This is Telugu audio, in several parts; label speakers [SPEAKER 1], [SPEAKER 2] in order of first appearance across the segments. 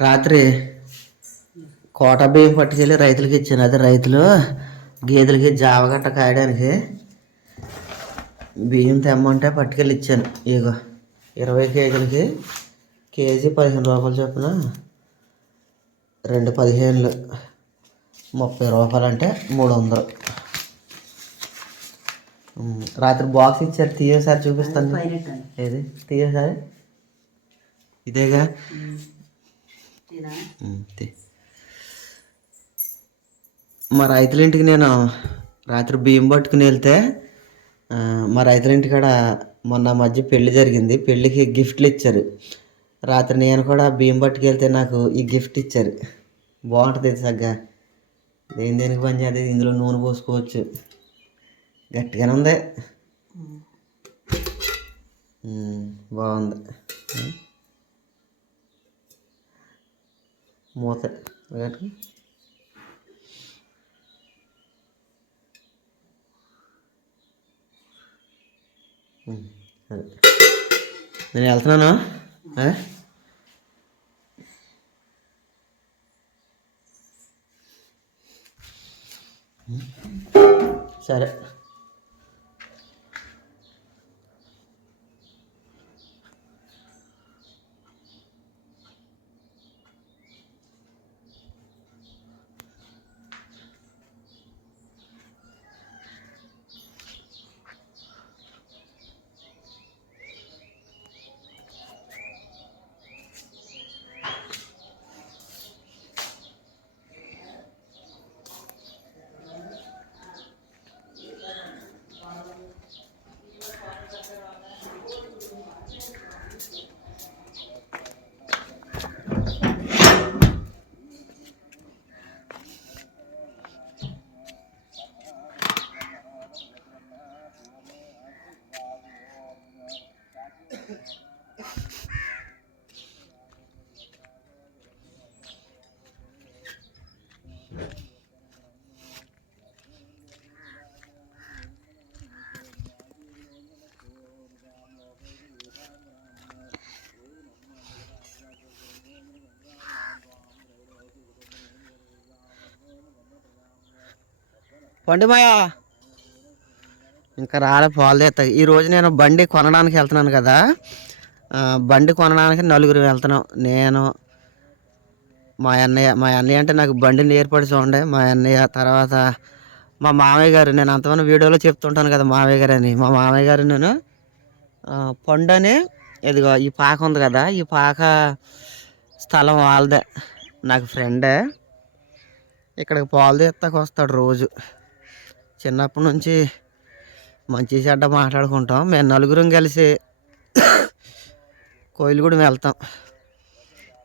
[SPEAKER 1] రాత్రి కోట బియ్యం పట్టుకెళ్ళి రైతులకి ఇచ్చాను. అదే రైతులు గేదెలకి జావగట్ట కాయడానికి బియ్యం తెమ్మంటే పట్టుకెళ్ళి ఇచ్చాను. ఇగో ఇరవై కేజీలకి కేజీ పదిహేను రూపాయలు చొప్పున రెండు పదిహేనులు. ముప్పై రూపాయలు అంటే మూడు వందలు. రాత్రి బాక్స్ ఇచ్చారు. తీయసారి చూపిస్తాను. ఏది? తీయసారి ఇదేగా? మా రైతుల ఇంటికి నేను రాత్రి బియ్యం పట్టుకుని వెళ్తే మా రైతుల ఇంటికాడ మొన్న మధ్య పెళ్ళి జరిగింది. పెళ్ళికి గిఫ్ట్లు ఇచ్చారు. రాత్రి నేను కూడా బియ్యం పట్టుకెళ్తే నాకు ఈ గిఫ్ట్ ఇచ్చారు. బాగుంటుంది సగ్గా. దేని దేనికి పని చేస్తే ఇందులో నూనె పోసుకోవచ్చు. గట్టిగానే ఉంది. బాగుంది. మూత నేను వెళ్తున్నాను? సరే. పండుమాయా? ఇంకా రాలే పాలు తెస్తా ఈరోజు నేను బండి కొనడానికి వెళ్తున్నాను కదా. బండి కొనడానికి నలుగురు వెళ్తున్నాం. నేను మా అన్నయ్య మా అన్నయ్య అంటే నాకు బండి నేర్పడి చూడండి. మా అన్నయ్య తర్వాత మా మామయ్య గారు నేను అంతమంది వీడియోలో చెప్తుంటాను కదా మామయ్య గారు అని. మా మామయ్య గారు నేను పండుని పండు అని ఇదిగో ఈ పాక ఉంది కదా ఈ పాక స్థలం వాళ్ళదే. నాకు ఫ్రెండే. ఇక్కడికి పాలు తెస్తాకు వస్తాడు రోజు. చిన్నప్పటి నుంచి మంచి చెడ్డ మాట్లాడుకుంటాం. మేము నలుగురం కలిసి కోయిలగూడెం వెళ్తాం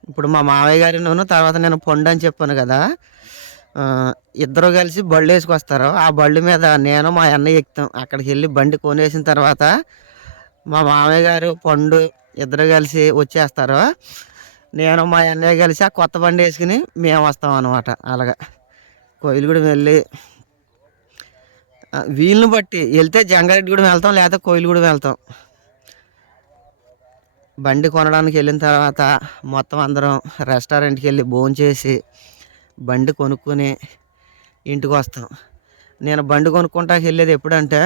[SPEAKER 1] ఇప్పుడు మా మామయ్య గారిను నూనె తర్వాత నేను పండు అని చెప్పాను కదా. ఇద్దరు కలిసి బళ్ళు వేసుకొస్తారు. ఆ బళ్ళు మీద నేను మా అన్నయ్య ఎక్కుతాం. అక్కడికి వెళ్ళి బండి కొనేసిన తర్వాత మా మామయ్య గారు పండు ఇద్దరు కలిసి వచ్చేస్తారు. నేను మా అన్నయ్య కలిసి ఆ కొత్త బండి వేసుకుని మేము వస్తాం అనమాట అలాగా. కోయిలగూడెం వెళ్ళి వీళ్ళని బట్టి వెళ్తే జంగారెడ్డి కూడా వెళ్తాం లేకపోతే కూడా వెళ్తాం. బండి కొనడానికి వెళ్ళిన తర్వాత మొత్తం అందరం రెస్టారెంట్కి వెళ్ళి భోంచేసి బండి కొనుక్కొని ఇంటికి వస్తాం. నేను బండి కొనుక్కుంటాకి వెళ్ళేది ఎప్పుడంటే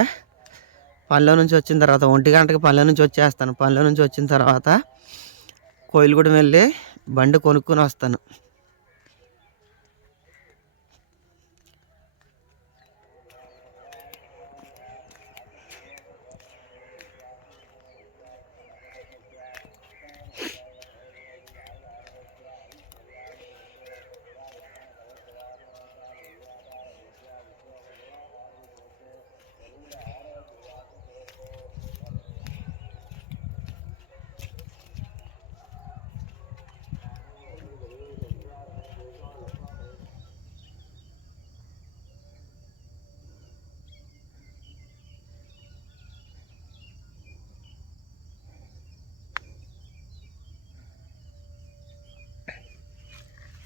[SPEAKER 1] పనిలో నుంచి వచ్చిన తర్వాత ఒంటి గంటకి పనిలో నుంచి వచ్చేస్తాను. పనిలో నుంచి వచ్చిన తర్వాత కోయిలగూడెం వెళ్ళి బండి కొనుక్కొని వస్తాను.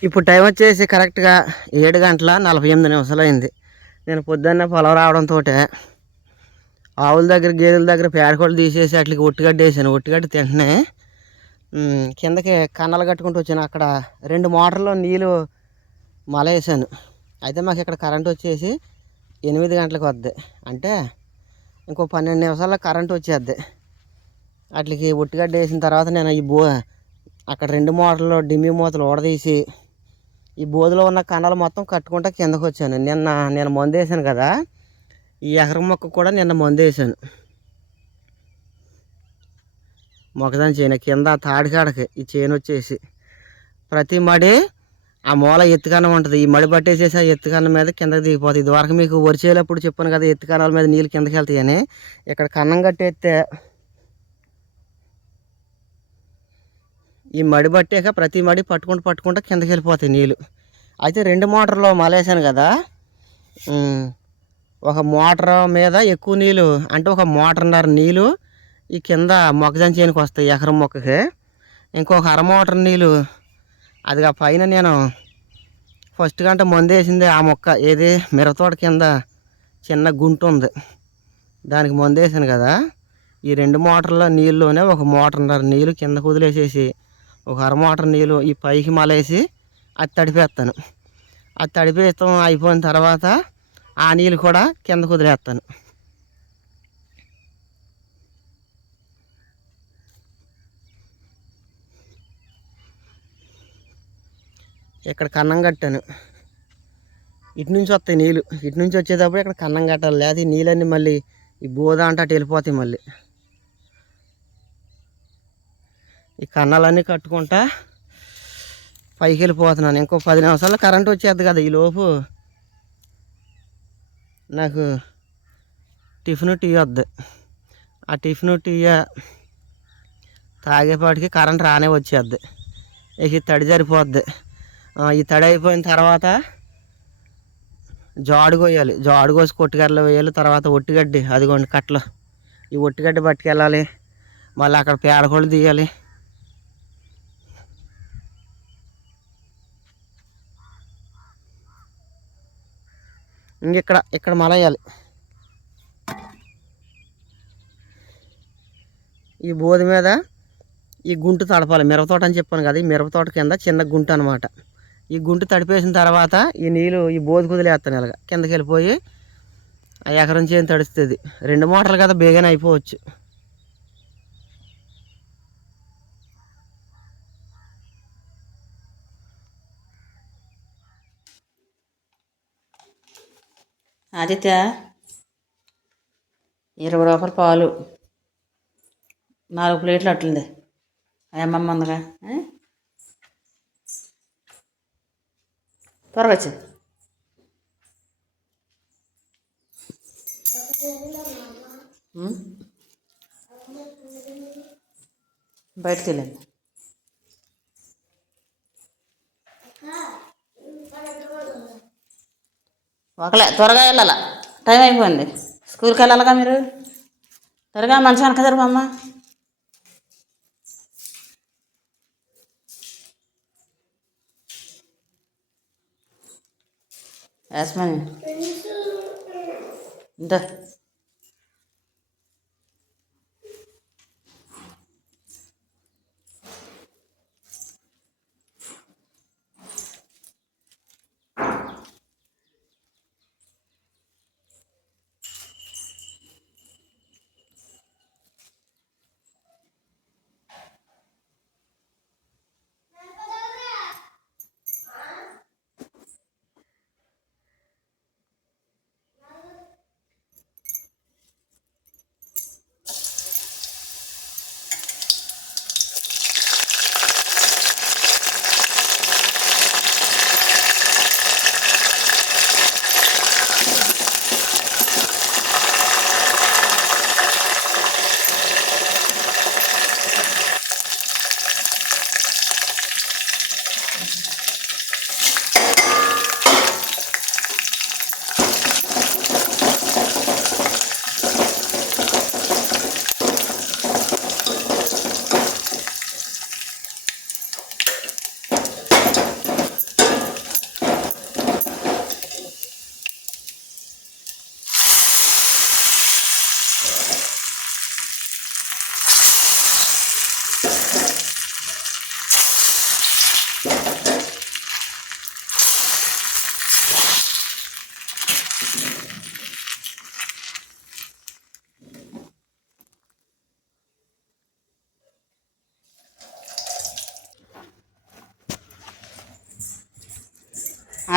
[SPEAKER 1] ఇప్పుడు టైం వచ్చేసి కరెక్ట్గా ఏడు గంటల నలభై ఎనిమిది నిమిషాలు అయింది. నేను పొద్దున్నే పొలం రావడంతో ఆవుల దగ్గర గేదెల దగ్గర పేడకోళ్ళు తీసేసి అట్లకి ఒట్టిగడ్డ వేసాను ఒట్టిగడ్డ తింటనే కిందకి కన్నాలు కట్టుకుంటూ వచ్చాను. అక్కడ రెండు మోటార్లో నీళ్ళు మల వేసాను అయితే మాకు ఇక్కడ కరెంట్ వచ్చేసి ఎనిమిది గంటలకు వద్ది. అంటే ఇంకో పన్నెండు నిమిషాల్లో కరెంట్ వచ్చేద్ది. అట్లకి ఒట్టిగడ్డ వేసిన తర్వాత నేను ఈ బో అక్కడ రెండు మోటార్లు డిమ్మి మూతలు ఊడదీసి ఈ బోధలో ఉన్న కణాలు మొత్తం కట్టుకుంటా కిందకు వచ్చాను నిన్న నేను మందేసాను కదా. ఈ ఎకరం మొక్క కూడా నిన్న మందేసాను మొక్కదాని చేను కింద తాడికాడకి ఈ చేను వచ్చేసి. ప్రతి మడి ఆ మూల ఎత్తుకన్నం ఉంటుంది. ఈ మడి పట్టేసేసి ఆ ఎత్తుకన్నం మీద కిందకి దిగిపోతుంది ఇదివరకు మీకు వరిచేలప్పుడు చెప్పాను కదా ఎత్తుకన్నాల మీద నీళ్ళు కిందకి వెళ్తాయని. ఇక్కడ కన్నం కట్టేస్తే ఈ మడి పట్టాక ప్రతి మడి పట్టుకుంటూ పట్టుకుంటూ కిందకి వెళ్ళిపోతాయి నీళ్ళు అయితే రెండు మోటార్లు మలేసాను కదా. ఒక మోటార్ మీద ఎక్కువ నీళ్ళు అంటే ఒక మోటార్న్నర నీళ్ళు ఈ కింద మొక్కజొన్న చేయనికి వస్తాయి ఎకరం మొక్కకి. ఇంకొక అర మోటార్ నీళ్ళు అది ఆ పైన నేను ఫస్ట్ కంటే మందు వేసింది ఆ మొక్క. ఏది? మిరతోట కింద చిన్న గుంట ఉంది. దానికి మందు వేసాను కదా. ఈ రెండు మోటార్ల నీళ్ళలోనే ఒక మోటార్న్నర నీళ్ళు కింద కుదిలేసేసి ఒక అర మోటార్ నీళ్ళు ఈ పైకి మలేసి అది తడిపేస్తాను. అది తడిపేస్తాం అయిపోయిన తర్వాత ఆ నీళ్ళు కూడా కింద కుదిలేస్తాను ఇక్కడ కన్నం కట్టాను. ఇటు నుంచి వస్తాయి నీళ్ళు. ఇటు నుంచి వచ్చేటప్పుడు ఇక్కడ కన్నం కట్టాలి. లేదా ఈ నీళ్ళన్నీ మళ్ళీ ఈ బోధ అంటే అటు వెళ్ళిపోతాయి మళ్ళీ. ఈ కన్నాలన్నీ కట్టుకుంటా పైకి వెళ్ళిపోతున్నాను ఇంకో పది నిమిషాల్లో కరెంట్ వచ్చేది కదా ఈ లోపు. నాకు టిఫిన్ టీ వద్దు. ఆ టిఫిన్ టీ తాగేపాటికి కరెంట్ రానే వచ్చేద్ది ఇక ఈ తడి సరిపోద్ది. ఈ తడి అయిపోయిన తర్వాత జాడు కోయాలి. జాడు కోసి కొట్టుగడ్డలో వేయాలి. తర్వాత ఒట్టిగడ్డి అదిగోండి కట్టలు. ఈ ఒట్టిగడ్డి పట్టుకెళ్ళాలి. మళ్ళీ అక్కడ పేడకోళ్ళు తీయాలి. ఇంకెక్కడ ఇక్కడ మలయాలి. ఈ బోధి మీద ఈ గుంటు తడపాలి. మిరపతోట అని చెప్పాను కదా ఈ మిరపతోట కింద చిన్న గుంట అనమాట ఈ గుంటు తడిపేసిన తర్వాత ఈ నీళ్ళు ఈ బోధి కుదిలేస్తాను ఇలాగ. కిందకి వెళ్ళిపోయి ఆ ఎకరం చేయని తడుస్తుంది. రెండు మోటార్లు కదా బేగానే అయిపోవచ్చు.
[SPEAKER 2] ఆదిత్య ఇరవై రూపాయల పాలు నాలుగు ప్లేట్లు అట్లుంది అమ్మమ్మ ఉందిగా ఆ? త్వరగా వచ్చి బయటకు వెళ్ళండి ఒకలే త్వరగా వెళ్ళాలా. టైం అయిపోయింది. స్కూల్కి వెళ్ళాలిగా మీరు? త్వరగా మంచిగా అనకదరు అమ్మ. యాస్మని. ఇంత.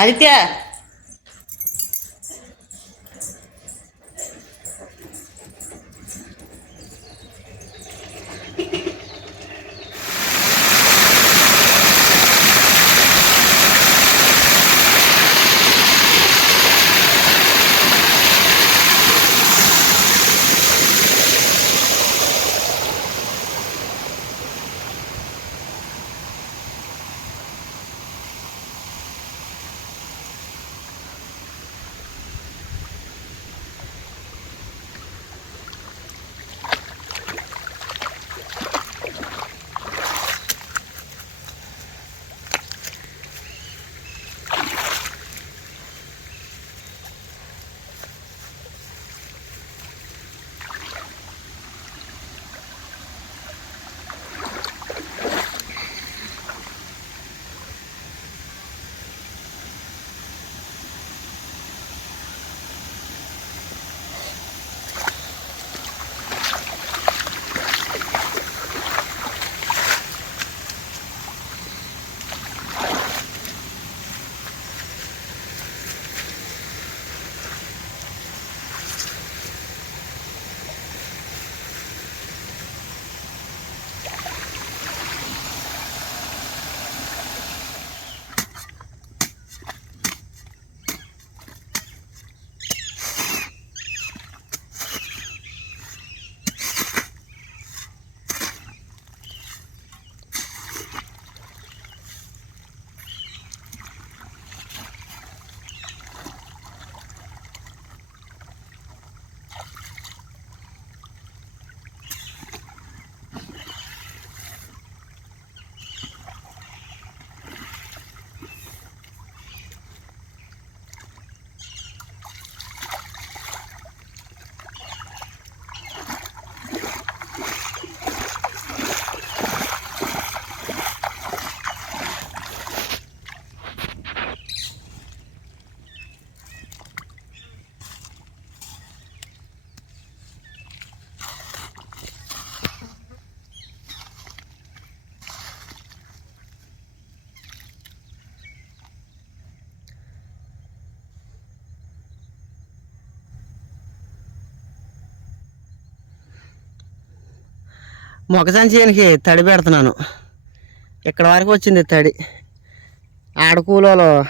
[SPEAKER 2] ಆದಿತ್ಯ
[SPEAKER 1] మొగసంచికి తడి పెడుతున్నాను. ఇక్కడ వరకు వచ్చింది తడి. ఆడకూలలో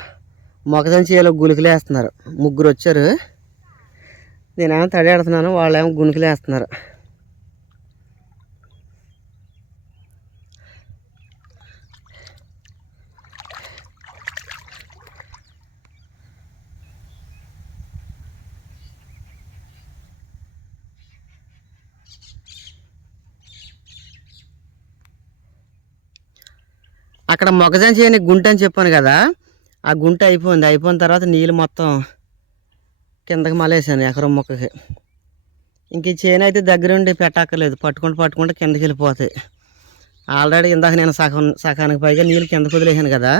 [SPEAKER 1] మొగసంచిలో గులికలు వేస్తున్నారు. ముగ్గురు వచ్చారు. నేనేమో తడి పెడుతున్నాను వాళ్ళేమో గుణికలు వేస్తున్నారు. అక్కడ మొగజాన్ చేయని గుంట అని చెప్పాను కదా ఆ గుంట అయిపోయింది. అయిపోయిన తర్వాత నీళ్ళు మొత్తం కిందకి మలేసాను ఎకరం మొక్కకి. ఇంక ఈ చేను అయితే దగ్గరుండి పెట్టక్కర్లేదు. పట్టుకుంటూ పట్టుకుంటూ కిందకి వెళ్ళిపోతాయి. ఆల్రెడీ ఇందాక నేను సగం సగానికి పైగా నీళ్ళు కింద వదిలేసాను కదా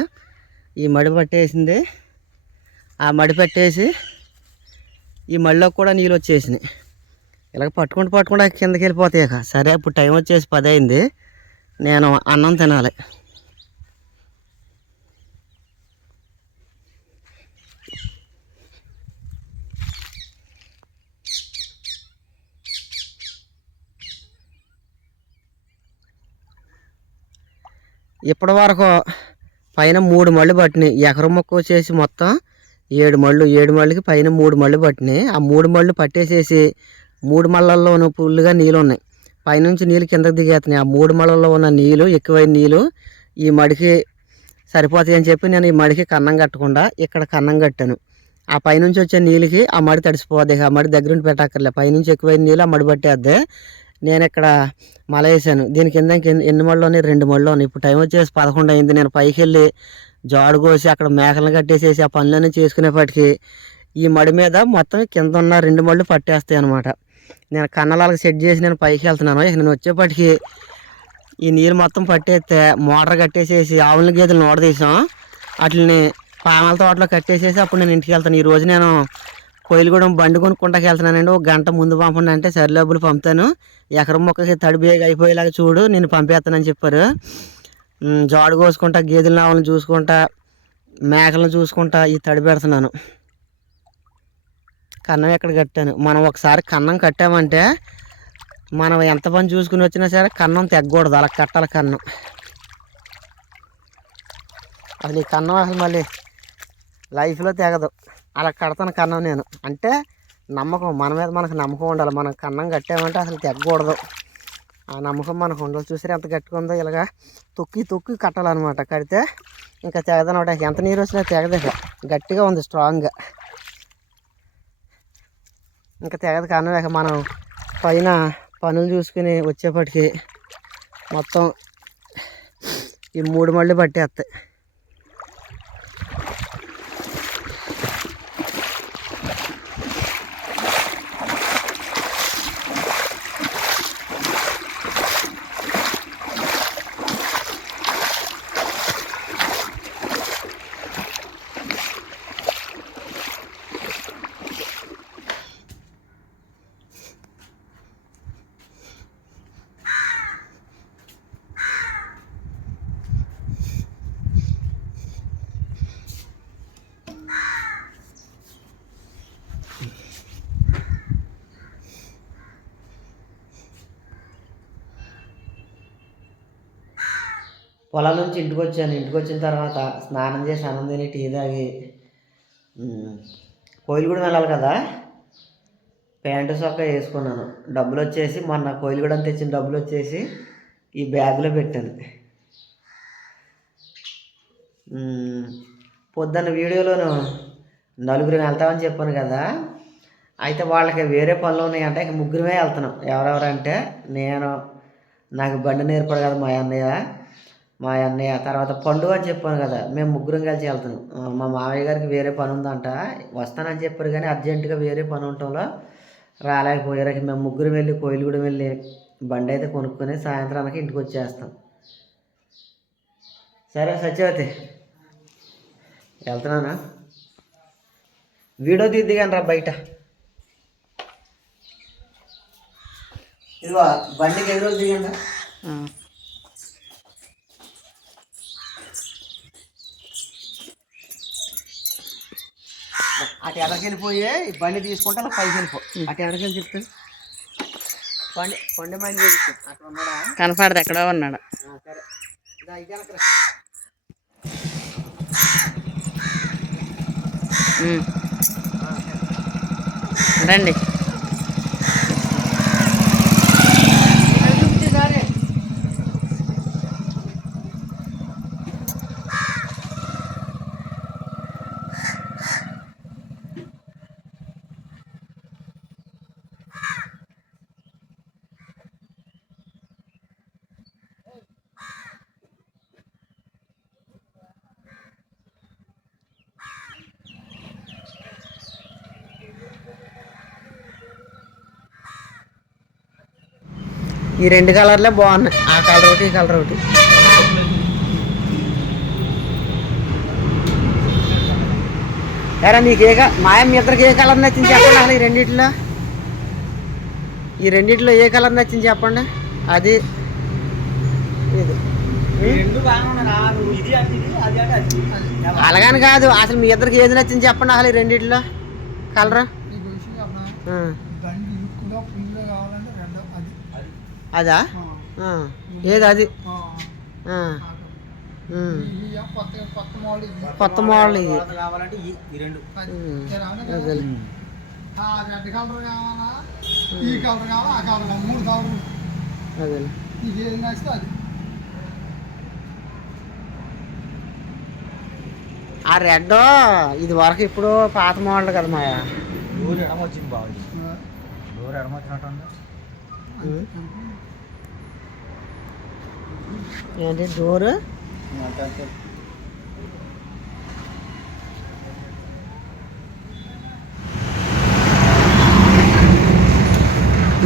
[SPEAKER 1] ఈ మడి పట్టేసింది. ఆ మడి పెట్టేసి ఈ మడిలో కూడా నీళ్ళు వచ్చేసినాయి. ఇలాగ పట్టుకుంటూ పట్టుకుంటూ కిందకి వెళ్ళిపోతాయి సరే ఇప్పుడు టైం వచ్చేసి పది అయింది. నేను అన్నం తినాలి. ఇప్పటి వరకు పైన మూడు మళ్ళు పట్టినాయి. ఎకరం మొక్క వచ్చేసి మొత్తం ఏడు మళ్ళు ఏడు మళ్ళకి పైన మూడు మళ్ళు పట్టినాయి. ఆ మూడు మళ్ళు పట్టేసేసి మూడు మళ్ళల్లో ఉన్న ఫుల్గా నీళ్ళు ఉన్నాయి. పైనుంచి నీళ్ళు కిందకి దిగేస్తున్నాయి. ఆ మూడు మళ్ళల్లో ఉన్న నీళ్ళు ఎక్కువైన నీళ్ళు ఈ మడికి సరిపోతాయి అని చెప్పి నేను ఈ మడికి కన్నం కట్టకుండా ఇక్కడ కన్నం కట్టాను. ఆ పైనుంచి వచ్చే నీళ్ళకి ఆ మడి తడిసిపోద్ది. ఆ మడి దగ్గరుండి పెట్టక్కర్లే. పైనుంచి ఎక్కువైన నీళ్ళు ఆ మడి పట్టేద్ది. నేను ఇక్కడ మల వేసాను దీని కింద ఎన్ని- మళ్ళు ఉన్నాయి? రెండు మళ్ళు ఉన్నాయి. ఇప్పుడు టైం వచ్చేసి పదకొండు అయింది. నేను పైకి వెళ్ళి జాడు కోసి అక్కడ మేకలను కట్టేసేసి ఆ పనులన్నీ చేసుకునేప్పటికీ ఈ మడి మీద మొత్తం కింద ఉన్న రెండు మళ్ళు పట్టేస్తాయి అనమాట నేను కన్నలాలకు సెట్ చేసి నేను పైకి వెళ్తున్నాను ఇక నేను వచ్చేప్పటికి ఈ నీరు మొత్తం పట్టేస్తే మోటార్ కట్టేసేసి ఆవుల గేదెలు నోడదీసాం వాటిని పామాల తోటలో కట్టేసేసి అప్పుడు నేను ఇంటికి వెళ్తాను. ఈరోజు నేను కోయిలగూడెం బండి కొనుక్కుంటాకి వెళ్తున్నానండి. ఒక గంట ముందు పంపండి అంటే సరిలోబులు పంపుతాను. ఎకరం మొక్కకి తడి బేగ అయిపోయేలాగా చూడు నేను పంపేస్తానని చెప్పారు. జాడు కోసుకుంటా గేదెల నావలను చూసుకుంటా మేకలను చూసుకుంటా ఈ తడి పెడుతున్నాను. కన్నం ఎక్కడ కట్టాను? మనం ఒకసారి కన్నం కట్టామంటే మనం ఎంత పని చూసుకుని వచ్చినా సరే కన్నం తెగ్గకూడదు. అలా కట్టాలి కన్నం. అసలు ఈ కన్నం అసలు మళ్ళీ లైఫ్లో తెగదు. అలా కడతాను కన్నం నేను. అంటే నమ్మకం మన మీద మనకు నమ్మకం ఉండాలి. మనం కన్నం కట్టామంటే అసలు తెగ్గకూడదు. ఆ నమ్మకం మనకు ఉండాలి చూసారు ఎంత గట్టిగా ఉందో ఇలాగా తొక్కి తొక్కి కట్టాలన్నమాట. కడితే ఇంకా తెగదనమాట ఎంత నీరు వచ్చినా తెగదు గట్టిగా ఉంది స్ట్రాంగ్గా ఇంకా తెగదు కన్నం మనం పైన పనులు చూసుకుని వచ్చేప్పటికి మొత్తం ఈ మూడు మళ్ళీ పట్టేస్తాయి. పొలం నుంచి ఇంటికి వచ్చాను. ఇంటికి వచ్చిన తర్వాత స్నానం చేసి అన్నం తిని టీ తాగి ఉమ్, కోయిలగూడెం వెళ్ళాలి కదా? ప్యాంటు సొక్క వేసుకున్నాను. డబ్బులు వచ్చేసి మొన్న కోయిలగూడెం తెచ్చిన డబ్బులు వచ్చేసి ఈ బ్యాగ్లో పెట్టాను. పొద్దున్న వీడియోలోను నలుగురు వెళ్తామని చెప్పాను కదా? అయితే వాళ్ళకి వేరే పనులు ఉన్నాయంటే ఇంక ముగ్గురమే వెళ్తున్నాం. ఎవరెవరంటే నేను నాకు బండి నేర్పడు కదా మా అన్నయ్య. మా అన్నయ్య తర్వాత పండుగ అని చెప్పాను కదా మేము ముగ్గురం కలిసి వెళ్తున్నాం. మా మామయ్య గారికి వేరే పని ఉందంట వస్తానని చెప్పారు కానీ అర్జెంటుగా వేరే పని ఉండటంలో రాలేకపోయారు. మేము ముగ్గురం వెళ్ళి కోయిలుగూడెం వెళ్ళి బండి అయితే కొనుక్కొని సాయంత్రానికి ఇంటికి వచ్చేస్తాం. సరే సత్యవతి వెళ్తున్నానా? వీడియో తీద్దిగాను రా బయట. ఇదిగో బండికి ఎదురు దిగండి? అటు ఎడకెళ్ళిపోయి బండి తీసుకుంటే అలా పైకి వెళ్ళిపో. అటు ఎడకెళ్ళి చెప్తాను బండి బండి మైండ్ అక్కడ ఉన్నాడా?
[SPEAKER 2] కనపడదు ఎక్కడో ఉన్నాడు.
[SPEAKER 1] ఆ, సరే. ఇదా వెనకరా.
[SPEAKER 2] రండి
[SPEAKER 1] ఇక్కడ చూపించు సారే. ఈ రెండు కలర్లే బాగున్నాయి. ఆ కలర్ ఒకటి ఈ కలర్ ఒకటి. ఎరా నీకు ఏ క- మాయ మీ ఇద్దరికి ఏ కలర్ నచ్చింది చెప్పండి అసలు ఈ రెండిట్లో? ఈ రెండిట్లో ఏ కలర్ నచ్చింది చెప్పండి? అది ఇది. అలాగని కాదు అసలు మీ ఇద్దరికి ఏది నచ్చింది చెప్పండి అసలు ఈ రెండిట్లో? కలర్
[SPEAKER 3] నీకు విషయం చెప్పనా బండి లుక్లో ఫుల్గా కావాలంటే రెండో అది అది.
[SPEAKER 1] ఏది అది ఆ. ఉమ్.
[SPEAKER 3] ఈ కొత్త కొత్త మోడల్ ఇది. ఆ రెడ్
[SPEAKER 1] ఇది వరకు ఇప్పుడు పాత మోడల్ కదా మాయా?
[SPEAKER 3] డోర్ ఎడమ వచ్చింది బాగుంది డోర్ ఎడమ వచ్చినట్టు ఉంది
[SPEAKER 1] ఏంటి? డోర్?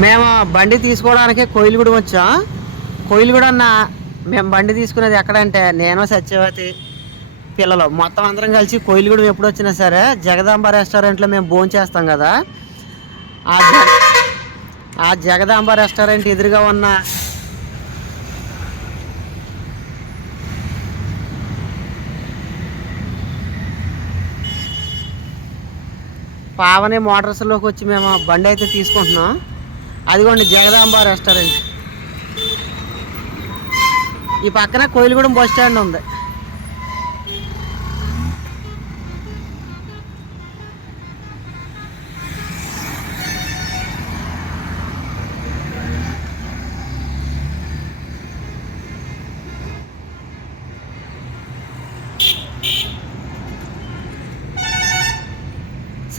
[SPEAKER 1] మేము బండి తీసుకోవడానికి కోయిలగూడెం వచ్చాం. కోయిలగూడ అన్న మేము బండి తీసుకునేది ఎక్కడంటే నేను సత్యవతి పిల్లలు. మొత్తం అందరం కలిసి కోయిలగూడెం ఎప్పుడు వచ్చినా సరే జగదాంబ రెస్టారెంట్లో మేము భోజనం చేస్తాం కదా. ఆ జగ ఆ జగదాంబ రెస్టారెంట్ ఎదురుగా ఉన్న పావనే మోటార్స్లోకి వచ్చి మేము బండి అయితే తీసుకుంటున్నాం. అదిగోండి జగదాంబ రెస్టారెంట్. ఈ పక్కన కోయిలగూడెం బస్ స్టాండ్ ఉంది.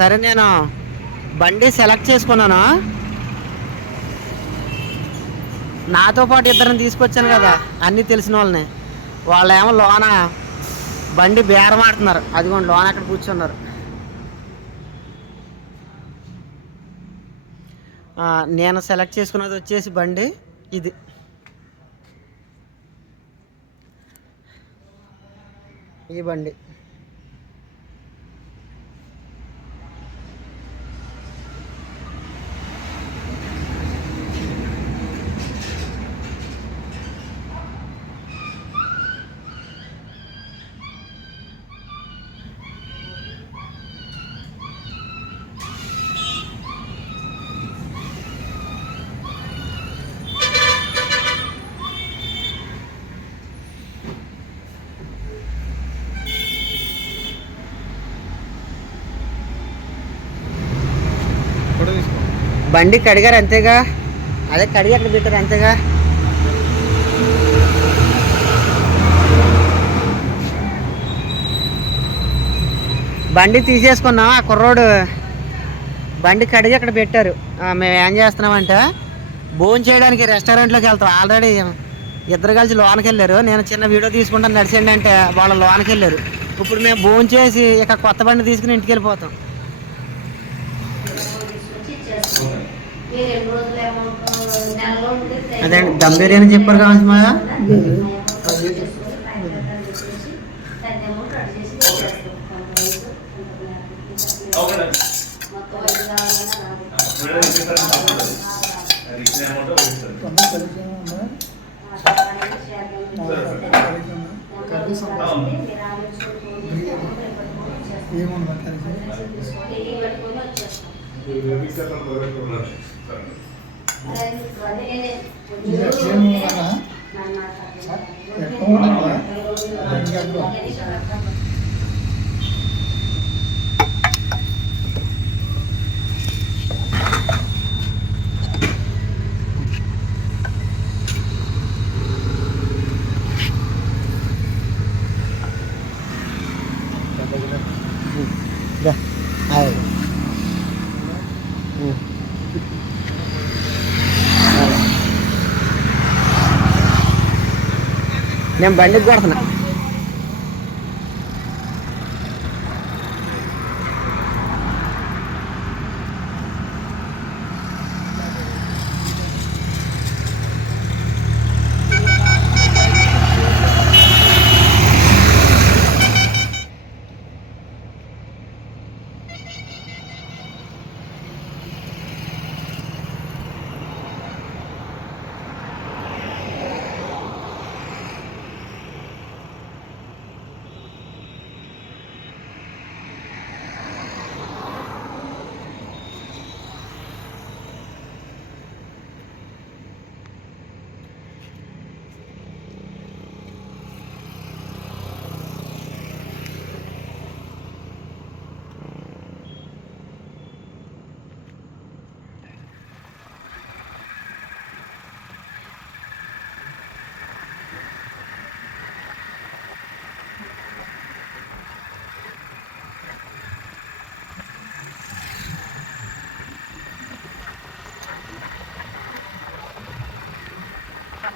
[SPEAKER 1] సరే నేను? బండి సెలెక్ట్ చేసుకున్నాను? నాతో పాటు ఇద్దరిని తీసుకొచ్చాను కదా అన్నీ తెలిసిన వాళ్ళని. వాళ్ళేమో లోన బండి బేరం ఆడుతున్నారు. అదిగోండి లోన అక్కడ కూర్చున్నారు. నేను సెలెక్ట్ చేసుకున్నది వచ్చేసి బండి ఇది. ఈ బండి. బండి కడిగారు అంతేగా? అదే కడిగి అక్కడ పెట్టారు అంతేగా? బండి తీసేసుకున్నాం ఆ కుర్రోడు. బండి కడిగి అక్కడ పెట్టారు. మేము ఏం చేస్తున్నామంటే భోజనం చేయడానికి రెస్టారెంట్లోకి వెళ్తాం ఆల్రెడీ ఇద్దరు కలిసి లోనికి వెళ్ళారు. నేను చిన్న వీడియో తీసుకుంటాను నడిచండి అంటే వాళ్ళ లోనికి వెళ్ళారు. ఇప్పుడు మేము భోజనం చేసి ఇక కొత్త బండి తీసుకుని ఇంటికి వెళ్ళిపోతాం. అదే దమ్ బిర్యానీ చెప్పారు కావచ్చు మా
[SPEAKER 3] ఏమన్నా ఏమన్నా
[SPEAKER 1] నేను బండికి కొడుతున్నా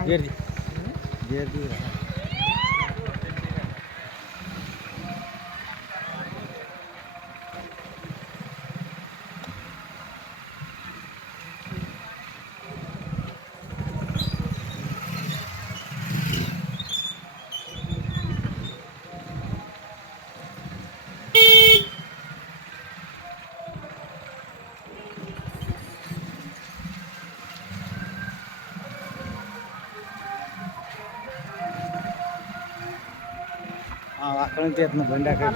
[SPEAKER 4] అక్కడ నుంచి ఎత్తున్నా బండి అక్కడ